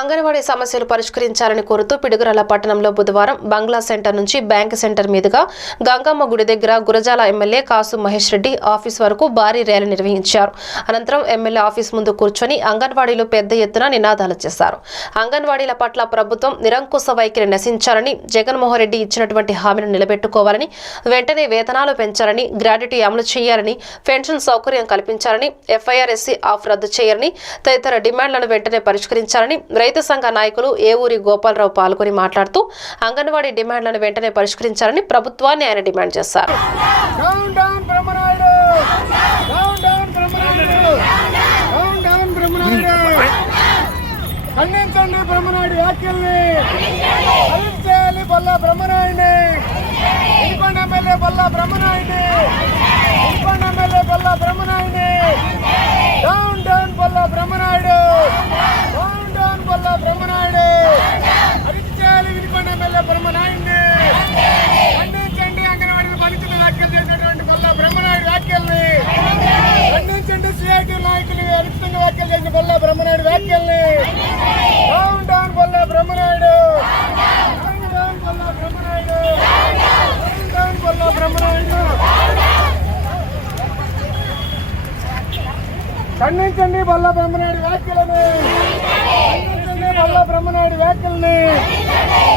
అంగన్వాడీ సమస్యలు పరిష్కరించాలని కోరుతూ పిడుగురాల పట్టణంలో బుధవారం బంగ్లా సెంటర్ నుంచి బ్యాంక్ సెంటర్ మీదుగా గంగమ్మ గుడి దగ్గర గురజాల ఎమ్మెల్యే కాసు మహేష్ రెడ్డి ఆఫీస్ వరకు భారీ ర్యాలీ నిర్వహించారు. అనంతరం ఎమ్మెల్యే ఆఫీస్ ముందు కూర్చొని అంగన్వాడీలు పెద్ద ఎత్తున నినాదాలు చేశారు. అంగన్వాడీల పట్ల ప్రభుత్వం నిరంకుశ వైఖరి నశించాలని, జగన్మోహన్ రెడ్డి ఇచ్చినటువంటి హామీని నిలబెట్టుకోవాలని, వెంటనే వేతనాలు పెంచాలని, గ్రాడ్యుటీ అమలు చేయాలని, పెన్షన్ సౌకర్యం కల్పించాలని, FIRSC ఆఫ్ రద్దు చేయాలని తదితర డిమాండ్లను వెంటనే పరిష్కరించాలని రైతు సంఘ నాయకులు ఏవూరి గోపాలరావు పాల్గొని మాట్లాడుతూ అంగన్వాడీ డిమాండ్లను వెంటనే పరిష్కరించాలని ప్రభుత్వాన్ని ఆయన డిమాండ్ చేశారు. ఖండించండి బ్రహ్మనాయుడు వ్యాఖ్యల్ని, ఖండించాలి బల్లా బ్రహ్మనాయుడిని, ఇన్కొండ ఎమ్మెల్యే బల్లా బ్రహ్మనాయుడిని, ఇన్కొండ ఎమ్మెల్యే బల్లా బ్రహ్మనాయుడిని, down down Balla Brahmanaidu, down down Balla Brahmanaidu, ఖండించాలి ఇన్కొండ ఎమ్మెల్యే బ్రహ్మనాయుడిని, ఖండించండి అంగన్వాడీ బాధితులు వ్యాఖ్యలు చేసినటువంటి బల్లా బ్రహ్మనాయుడు వ్యాఖ్యల్ని, ఖండించండి CIT నాయకులు అనిపితంగా వ్యాఖ్యలు చేసిన బల్లా బ్రహ్మనాయుడు వ్యాఖ్యల్ని, down down Balla Brahmanaidu, down down Balla Brahmanaidu, down down Balla Brahmanaidu, ఖండించండి బల్లా బ్రహ్మనాయుడు వ్యాఖ్యలని, ఖండించండి బల్లా బ్రహ్మనాయుడు వ్యాఖ్యలని,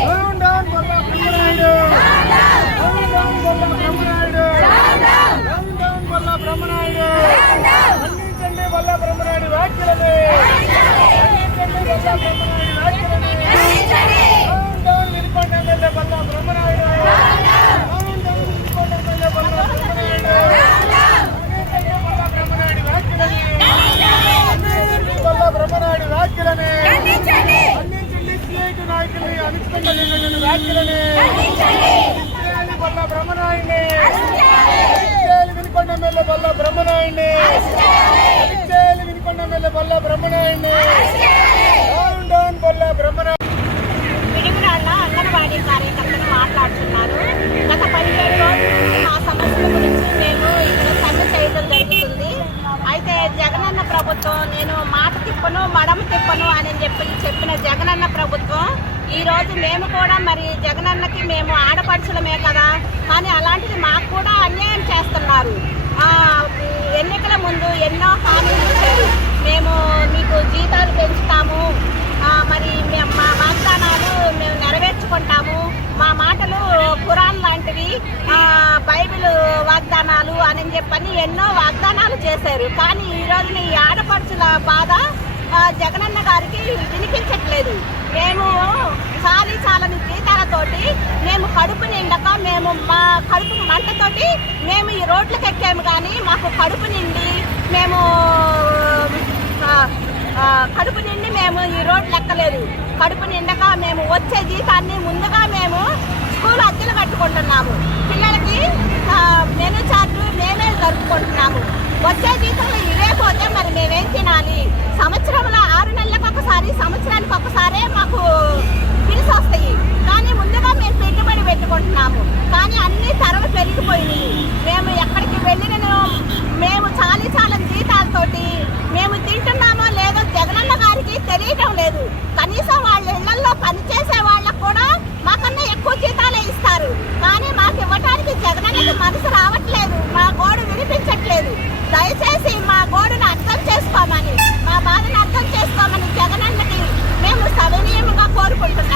down down Balla Brahmanaidu, down down Balla Brahmanaidu, down down Balla Brahmanaidu, ఖండించండి బల్లా బ్రహ్మనాయుడు వ్యాఖ్యలని, ఖండించండి బల్లా బ్రహ్మనాయుడు వ్యాఖ్యలని, down down Vinukonda MLA Balla Brahmanaidu, down down Vinukonda MLA Balla Brahmanaidu, ఖండించండి బల్లా బ్రహ్మనాయుడు వ్యాఖ్యలని, ఖండించండి బల్లా బ్రహ్మనాయుడు వ్యాఖ్యలని, ఖండించండి CIT నాయకుల్ని అనిపితంగా చేసినటువంటి వ్యాఖ్యలని, ఖండించాలి బల్లా బ్రహ్మనాయుడిని, ఖండించాలి వినుకొండ ఎమ్మెల్యే బల్లా బ్రహ్మనాయుడిని, ఖండించాలి వినుకొండ ఎమ్మెల్యే బల్లా బ్రహ్మనాయుడిని, డౌన్ డౌన్ బల్లా బ్రహ్మనాయుడు. పిడుగురాళ్ళ అంగన్వాడీ కార్యకర్తలు మాట్లాడుతున్నారు. గత 17 రోజులు ఆ సమస్యల గురించి మేము ఇక్కడ సమ్మె చేయడం జరుగుతుంది. అయితే జగనన్న ప్రభుత్వం నేను మాట తిప్పను మడమ తిప్పను అని చెప్పిన జగనన్న ప్రభుత్వం ఈరోజు మేము కూడా మరి జగనన్నకి మేము ఆడపడుచులమే కదా, కానీ అలాంటిది మాకు కూడా అన్యాయం చేస్తున్నారు. ఎన్నికల ముందు ఎన్నో హామీలు ఇచ్చారు. మేము మీకు జీతాలు పెంచుతాము, మరి మా వాగ్దానాలు మేము నెరవేర్చుకుంటాము, మా మాటలు ఖురాన్ లాంటివి, బైబిల్ వాగ్దానాలు అని చెప్పని ఎన్నో వాగ్దానాలు చేశారు. కానీ ఈ రోజున ఈ ఆడపడుచుల బాధ జగనన్న గారికి వినిపించట్లేదు. మేము చాలని జీతాలతోటి మేము కడుపు నిండక మేము మా కడుపు మంటతోటి మేము ఈ రోడ్లకు ఎక్కాము, కానీ మాకు కడుపు నిండి మేము ఈ రోడ్లు ఎక్కలేదు. కడుపు నిండక మేము వచ్చే జీతాన్ని ముందుగా మేము స్కూల్ అద్దెలు కట్టుకుంటున్నాము, పిల్లలకి మెనూ చార్టు మేమే జరుపుకుంటున్నాము. వచ్చే జీతంలో ఇవే పోతే మరి మేమేం తినాలి? సంవత్సరంలో 6 నెలలకు ఒకసారి, సంవత్సరానికి ఒకసారే మాకు బిల్స్ వస్తాయి, కానీ ముందుగా మేము పెట్టుబడి పెట్టుకుంటున్నాము. కానీ అన్ని ధరలు పెరిగిపోయినాయి. మేము ఎక్కడికి వెళ్ళిన మేము చాలని జీతాలతోటి మేము తింటున్నామో లేదో జగనన్న గారికి తెలియటం లేదు. కనీసం వాళ్ళ ఇళ్లలో పనిచేసే వాళ్ళకు కూడా మాకన్నా ఎక్కువ జీతాలే ఇస్తారు, కానీ మాకు ఇవ్వడానికి జగనన్నకి మనసు రావట్లేదు, మా గోడు వినిపించట్లేదు. దయచేసి మా గోడును అర్థం చేసుకోమని, మా బాధను అర్థం చేసుకోమని జగనన్నకి మేము సవినీయంగా కోరుకుంటున్నాం.